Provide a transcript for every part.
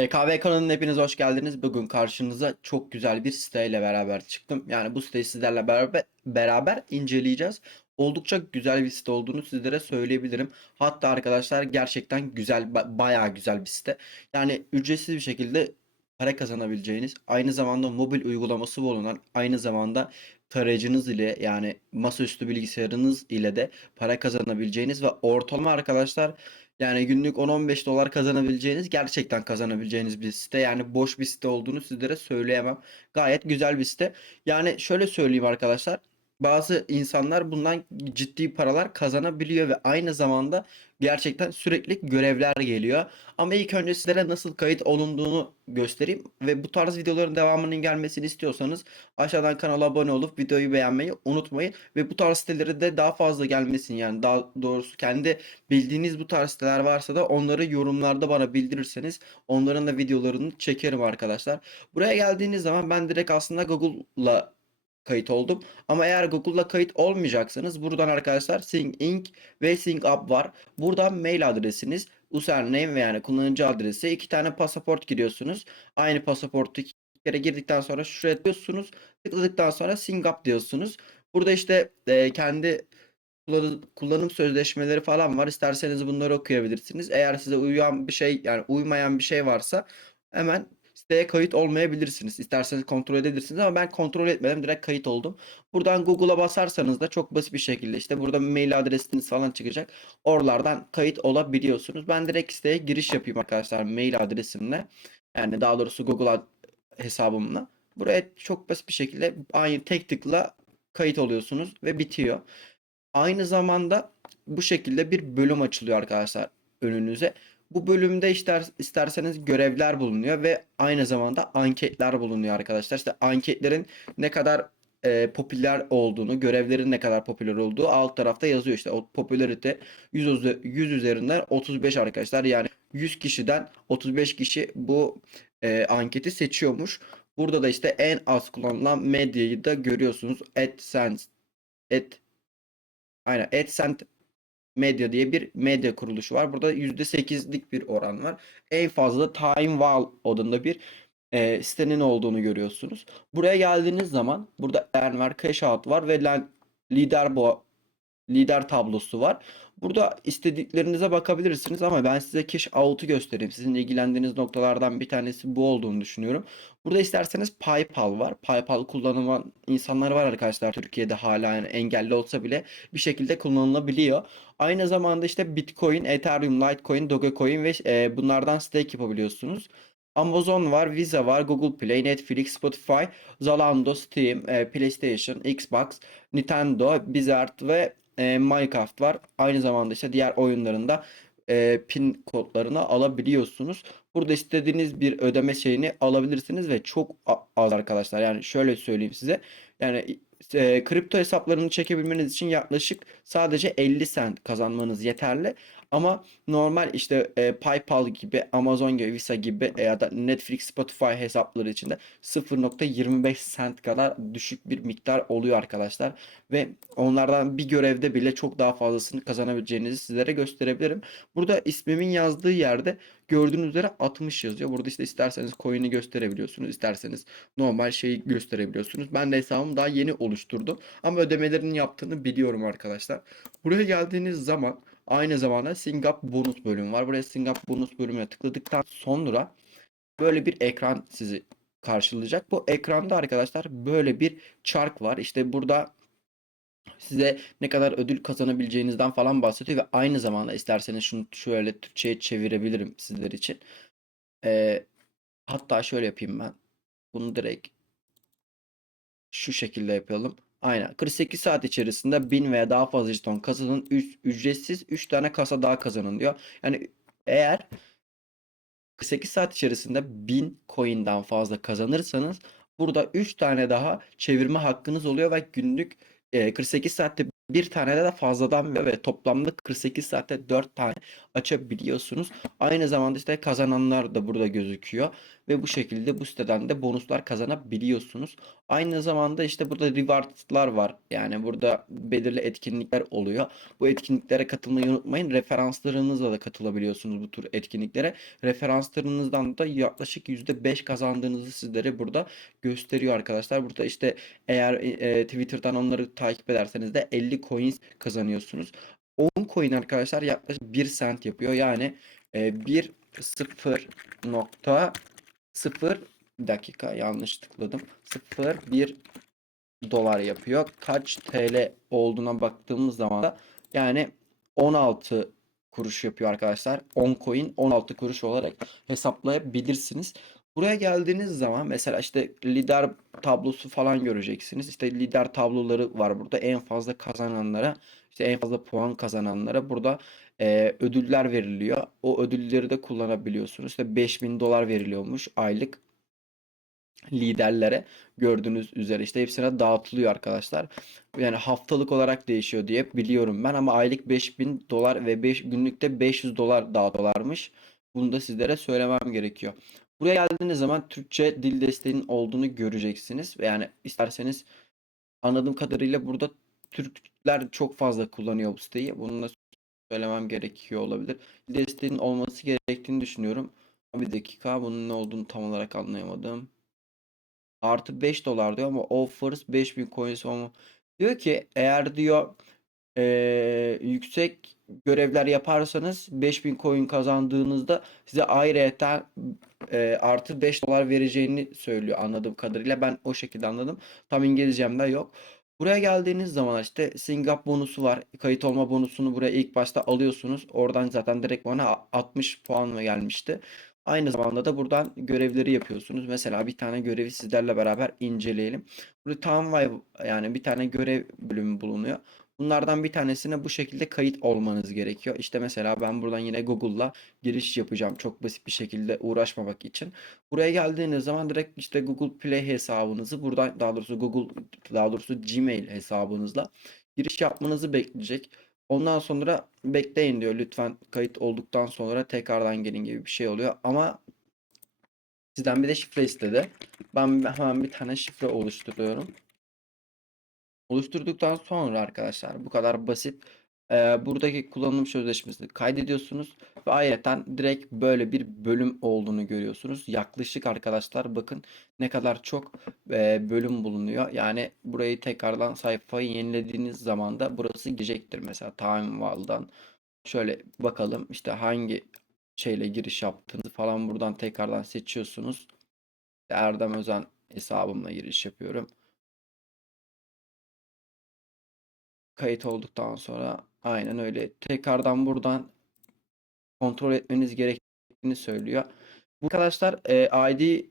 PKV kanalına hepiniz hoş geldiniz. Bugün karşınıza çok güzel bir siteyle beraber çıktım. Yani bu siteyi sizlerle beraber beraber inceleyeceğiz. Oldukça güzel bir site olduğunu sizlere söyleyebilirim. Hatta arkadaşlar gerçekten güzel, ba- bayağı güzel bir site. Yani ücretsiz bir şekilde para kazanabileceğiniz, aynı zamanda mobil uygulaması bulunan, aynı zamanda tarayıcınız ile yani masaüstü bilgisayarınız ile de para kazanabileceğiniz ve ortalama arkadaşlar yani günlük 10-15 dolar kazanabileceğiniz, gerçekten kazanabileceğiniz bir site. Yani boş bir site olduğunu sizlere söyleyemem. Gayet güzel bir site. Yani şöyle söyleyeyim arkadaşlar. Bazı insanlar bundan ciddi paralar kazanabiliyor ve aynı zamanda gerçekten sürekli görevler geliyor. Ama ilk önce sizlere nasıl kayıt olunduğunu göstereyim ve bu tarz videoların devamının gelmesini istiyorsanız aşağıdan kanala abone olup videoyu beğenmeyi unutmayın ve bu tarz sitelere de daha fazla gelmesin yani daha doğrusu kendi bildiğiniz bu tarz siteler varsa da onları yorumlarda bana bildirirseniz onların da videolarını çekerim arkadaşlar. Buraya geldiğiniz zaman ben direkt aslında Google'la kayıt oldum. Ama eğer Google'la kayıt olmayacaksanız buradan arkadaşlar Sync Inc ve Sync Up var. Buradan mail adresiniz, username yani kullanıcı adresi iki tane pasaport giriyorsunuz. Aynı pasaportu iki kere girdikten sonra şuraya tıklıyorsunuz. Tıkladıktan sonra Sync Up diyorsunuz. Burada işte e, kendi kullanım sözleşmeleri falan var. İsterseniz bunları okuyabilirsiniz. Eğer size uyan bir şey yani uymayan bir şey varsa hemen siteye kayıt olmayabilirsiniz. İsterseniz kontrol edebilirsiniz ama ben kontrol etmedim. Direkt kayıt oldum. Buradan Google'a basarsanız da çok basit bir şekilde işte burada mail adresiniz falan çıkacak. Oralardan kayıt olabiliyorsunuz. Ben direkt siteye giriş yapayım arkadaşlar mail adresimle. Yani daha doğrusu Google hesabımla. Buraya çok basit bir şekilde aynı tek tıkla kayıt oluyorsunuz ve bitiyor. Aynı zamanda bu şekilde bir bölüm açılıyor arkadaşlar önünüze. Bu bölümde ister, isterseniz görevler bulunuyor ve aynı zamanda anketler bulunuyor arkadaşlar. İşte anketlerin ne kadar e, popüler olduğunu, görevlerin ne kadar popüler olduğu alt tarafta yazıyor. İşte o popülarite 100, üze- 100 üzerinden 35 arkadaşlar. Yani 100 kişiden 35 kişi bu e, anketi seçiyormuş. Burada da işte en az kullanılan medyayı da görüyorsunuz. AdSense, Ad, aynen AdSense Medya diye bir medya kuruluşu var. Burada %8'lik bir oran var. En fazla Time Wow adında bir e, sitenin olduğunu görüyorsunuz. Buraya geldiğiniz zaman burada earn var, cash out var ve lider lider tablosu var. Burada istediklerinize bakabilirsiniz ama ben size cash out'u göstereyim. Sizin ilgilendiğiniz noktalardan bir tanesi bu olduğunu düşünüyorum. Burada isterseniz PayPal var. PayPal kullanılan insanlar var arkadaşlar Türkiye'de hala yani engelli olsa bile bir şekilde kullanılabiliyor. Aynı zamanda işte Bitcoin, Ethereum, Litecoin, Dogecoin ve e, bunlardan stake yapabiliyorsunuz. Amazon var, Visa var, Google Play, Netflix, Spotify, Zalando, Steam, e, PlayStation, Xbox, Nintendo, Blizzard ve e, Minecraft var. Aynı zamanda işte diğer oyunlarında e, pin kodlarını alabiliyorsunuz. Burada istediğiniz bir ödeme şeyini alabilirsiniz ve çok az arkadaşlar. Yani şöyle söyleyeyim size. Yani e, kripto hesaplarını çekebilmeniz için yaklaşık sadece 50 cent kazanmanız yeterli. Ama normal işte e, PayPal gibi, Amazon gibi, Visa gibi e, ya da Netflix, Spotify hesapları için de 0.25 cent kadar düşük bir miktar oluyor arkadaşlar. Ve onlardan bir görevde bile çok daha fazlasını kazanabileceğinizi sizlere gösterebilirim. Burada ismimin yazdığı yerde gördüğünüz üzere 60 yazıyor. Burada işte isterseniz coin'i gösterebiliyorsunuz. isterseniz normal şeyi gösterebiliyorsunuz. Ben de hesabımı daha yeni oluşturdum. Ama ödemelerini yaptığını biliyorum arkadaşlar. Buraya geldiğiniz zaman aynı zamanda Singap bonus bölümü var. Buraya Singap bonus bölümüne tıkladıktan sonra böyle bir ekran sizi karşılayacak. Bu ekranda arkadaşlar böyle bir çark var. İşte burada size ne kadar ödül kazanabileceğinizden falan bahsediyor ve aynı zamanda isterseniz şunu şöyle Türkçe'ye çevirebilirim sizler için. Ee, hatta şöyle yapayım ben. Bunu direkt şu şekilde yapalım. Aynen. 48 saat içerisinde 1000 veya daha fazla jeton kazanın. Ücretsiz 3 tane kasa daha kazanın diyor. Yani eğer 48 saat içerisinde 1000 coin'den fazla kazanırsanız burada 3 tane daha çevirme hakkınız oluyor ve günlük e, 48 saatte bir tane de fazladan ve toplamda 48 saatte 4 tane açabiliyorsunuz. Aynı zamanda işte kazananlar da burada gözüküyor ve bu şekilde bu siteden de bonuslar kazanabiliyorsunuz. Aynı zamanda işte burada rewardlar var. Yani burada belirli etkinlikler oluyor. Bu etkinliklere katılmayı unutmayın. Referanslarınızla da katılabiliyorsunuz bu tür etkinliklere. Referanslarınızdan da yaklaşık %5 kazandığınızı sizlere burada gösteriyor arkadaşlar. Burada işte eğer e, Twitter'dan onları takip ederseniz de 50 coins kazanıyorsunuz. 10 coin arkadaşlar yaklaşık 1 cent yapıyor. Yani e, 1 0 nokta 0 bir dakika yanlış tıkladım. 0 1 dolar yapıyor. Kaç TL olduğuna baktığımız zaman da yani 16 kuruş yapıyor arkadaşlar. 10 coin 16 kuruş olarak hesaplayabilirsiniz. Buraya geldiğiniz zaman mesela işte lider tablosu falan göreceksiniz. İşte lider tabloları var burada. En fazla kazananlara, işte en fazla puan kazananlara burada e, ödüller veriliyor. O ödülleri de kullanabiliyorsunuz. İşte 5000 dolar veriliyormuş aylık liderlere gördüğünüz üzere işte hepsine dağıtılıyor arkadaşlar. Yani haftalık olarak değişiyor diye biliyorum ben ama aylık 5000 dolar ve 5 günlükte 500 dolar dağıtıyorlarmış. Bunu da sizlere söylemem gerekiyor. Buraya geldiğiniz zaman Türkçe dil desteğinin olduğunu göreceksiniz. Yani isterseniz anladığım kadarıyla burada Türkler çok fazla kullanıyor bu siteyi. Bunu da söylemem gerekiyor olabilir. Dil desteğinin olması gerektiğini düşünüyorum. Bir dakika bunun ne olduğunu tam olarak anlayamadım. Artı 5 dolar diyor ama offers 5000 coins ama diyor ki eğer diyor eee, yüksek görevler yaparsanız 5000 coin kazandığınızda size ayrıyeten eee, artı 5 dolar vereceğini söylüyor anladığım kadarıyla. Ben o şekilde anladım. Tam İngilizcemde yok. Buraya geldiğiniz zaman işte Singap bonusu var. Kayıt olma bonusunu buraya ilk başta alıyorsunuz. Oradan zaten direkt bana 60 puan mı gelmişti. Aynı zamanda da buradan görevleri yapıyorsunuz. Mesela bir tane görevi sizlerle beraber inceleyelim. Burada Townwide yani bir tane görev bölümü bulunuyor. Bunlardan bir tanesine bu şekilde kayıt olmanız gerekiyor. İşte mesela ben buradan yine Google'la giriş yapacağım. Çok basit bir şekilde uğraşmamak için. Buraya geldiğiniz zaman direkt işte Google Play hesabınızı buradan daha doğrusu Google daha doğrusu Gmail hesabınızla giriş yapmanızı bekleyecek. Ondan sonra bekleyin diyor. Lütfen kayıt olduktan sonra tekrardan gelin gibi bir şey oluyor. Ama sizden bir de şifre istedi. Ben hemen bir tane şifre oluşturuyorum. Oluşturduktan sonra arkadaşlar bu kadar basit. Ee, buradaki kullanım sözleşmesini kaydediyorsunuz ve ayrıca direkt böyle bir bölüm olduğunu görüyorsunuz. Yaklaşık arkadaşlar bakın ne kadar çok e, bölüm bulunuyor. Yani burayı tekrardan sayfayı yenilediğiniz zaman da burası girecektir. Mesela Timewall'dan şöyle bakalım işte hangi şeyle giriş yaptığınızı falan buradan tekrardan seçiyorsunuz. Erdem Özen hesabımla giriş yapıyorum. Kayıt olduktan sonra aynen öyle. Tekrardan buradan kontrol etmeniz gerektiğini söylüyor. Bu arkadaşlar e, ID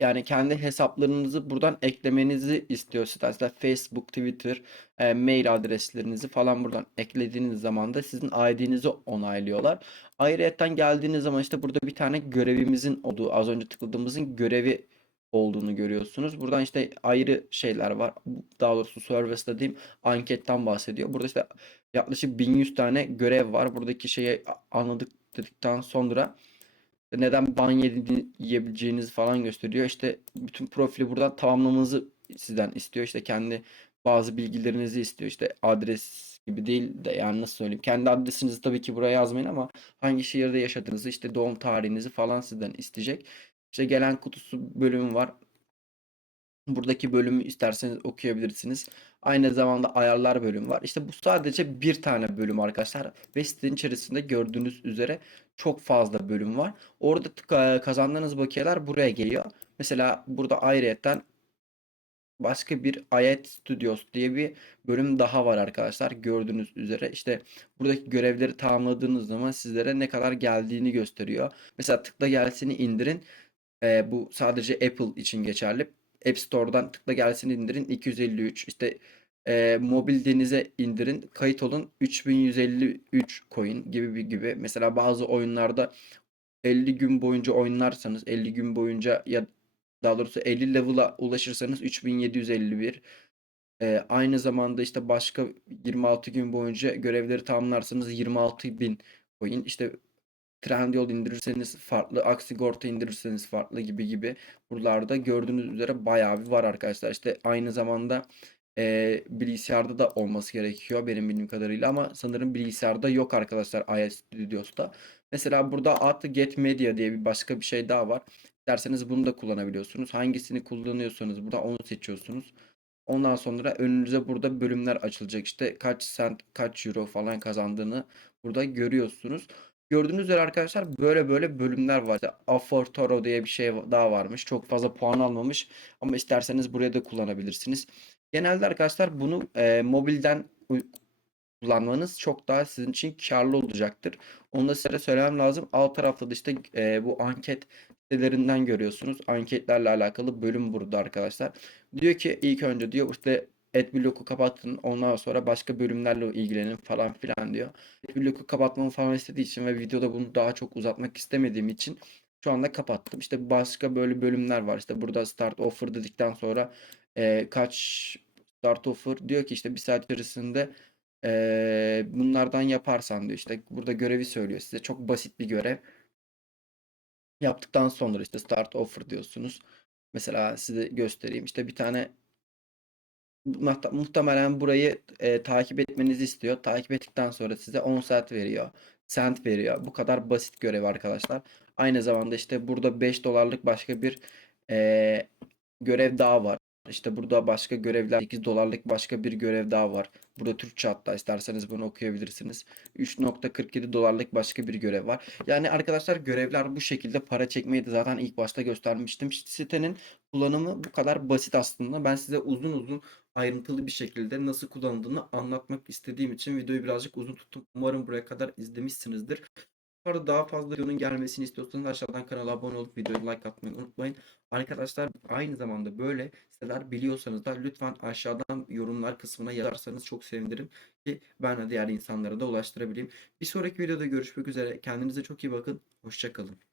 yani kendi hesaplarınızı buradan eklemenizi istiyor sizden. Facebook, Twitter, e, mail adreslerinizi falan buradan eklediğiniz zaman da sizin ID'nizi onaylıyorlar. Ayrıca geldiğiniz zaman işte burada bir tane görevimizin olduğu az önce tıkladığımızın görevi olduğunu görüyorsunuz. Buradan işte ayrı şeyler var. Daha doğrusu service dediğim anketten bahsediyor. Burada işte yaklaşık 1100 tane görev var. Buradaki şeyi anladık dedikten sonra neden ban yiyebileceğinizi falan gösteriyor. İşte bütün profili buradan tamamlamanızı sizden istiyor. İşte kendi bazı bilgilerinizi istiyor. İşte adres gibi değil de yani nasıl söyleyeyim. Kendi adresinizi tabii ki buraya yazmayın ama hangi şehirde yaşadığınızı işte doğum tarihinizi falan sizden isteyecek. İşte gelen kutusu bölümü var. Buradaki bölümü isterseniz okuyabilirsiniz. Aynı zamanda ayarlar bölümü var. İşte bu sadece bir tane bölüm arkadaşlar. Ve sitenin içerisinde gördüğünüz üzere çok fazla bölüm var. Orada kazandığınız bakiyeler buraya geliyor. Mesela burada ayrıyeten başka bir Ayet Studios diye bir bölüm daha var arkadaşlar. Gördüğünüz üzere işte buradaki görevleri tamamladığınız zaman sizlere ne kadar geldiğini gösteriyor. Mesela tıkla gelsini indirin. Ee, bu sadece Apple için geçerli. App Store'dan tıkla gelsin indirin 253 işte e, mobil denize indirin kayıt olun 3153 coin gibi bir gibi. Mesela bazı oyunlarda 50 gün boyunca oynarsanız 50 gün boyunca ya daha doğrusu 50 level'a ulaşırsanız 3751 Ee, aynı zamanda işte başka 26 gün boyunca görevleri tamamlarsanız 26 bin coin. İşte Trendyol indirirseniz farklı, Aksigorta indirirseniz farklı gibi gibi buralarda gördüğünüz üzere bayağı bir var arkadaşlar. İşte aynı zamanda e, bilgisayarda da olması gerekiyor benim bildiğim kadarıyla ama sanırım bilgisayarda yok arkadaşlar iOS Studios'ta. Mesela burada Add Get Media diye bir başka bir şey daha var. İsterseniz bunu da kullanabiliyorsunuz. Hangisini kullanıyorsanız burada onu seçiyorsunuz. Ondan sonra önünüze burada bölümler açılacak. İşte kaç sent, kaç euro falan kazandığını burada görüyorsunuz. Gördüğünüz üzere arkadaşlar böyle böyle bölümler var. İşte Afortoro diye bir şey daha varmış. Çok fazla puan almamış ama isterseniz buraya da kullanabilirsiniz. Genelde arkadaşlar bunu e, mobilden kullanmanız çok daha sizin için karlı olacaktır. Onu da size söylemem lazım. Alt tarafta da işte e, bu anket sitelerinden görüyorsunuz. Anketlerle alakalı bölüm burada arkadaşlar. Diyor ki ilk önce diyor işte Adblock'u kapatın ondan sonra başka bölümlerle ilgilenin falan filan diyor. Adblock'u kapatmamı falan istediği için ve videoda bunu daha çok uzatmak istemediğim için şu anda kapattım. İşte başka böyle bölümler var. İşte burada start offer dedikten sonra e, kaç start offer diyor ki işte bir saat içerisinde e, bunlardan yaparsan diyor işte burada görevi söylüyor size. Çok basit bir görev. Yaptıktan sonra işte start offer diyorsunuz. Mesela size göstereyim. İşte bir tane muhtemelen burayı e, takip etmenizi istiyor. Takip ettikten sonra size 10 saat veriyor. Cent veriyor. Bu kadar basit görev arkadaşlar. Aynı zamanda işte burada 5 dolarlık başka bir e, görev daha var. İşte burada başka görevler 8 dolarlık başka bir görev daha var. Burada Türkçe hatta isterseniz bunu okuyabilirsiniz. 3.47 dolarlık başka bir görev var. Yani arkadaşlar görevler bu şekilde para çekmeyi de zaten ilk başta göstermiştim. Sitenin kullanımı bu kadar basit aslında. Ben size uzun uzun ayrıntılı bir şekilde nasıl kullanıldığını anlatmak istediğim için videoyu birazcık uzun tuttum. Umarım buraya kadar izlemişsinizdir. Arada daha fazla videonun gelmesini istiyorsanız aşağıdan kanala abone olup videoyu like atmayı unutmayın. Arkadaşlar aynı zamanda böyle siteler biliyorsanız da lütfen aşağıdan yorumlar kısmına yazarsanız çok sevinirim ki ben de diğer insanlara da ulaştırabileyim. Bir sonraki videoda görüşmek üzere. Kendinize çok iyi bakın. Hoşçakalın.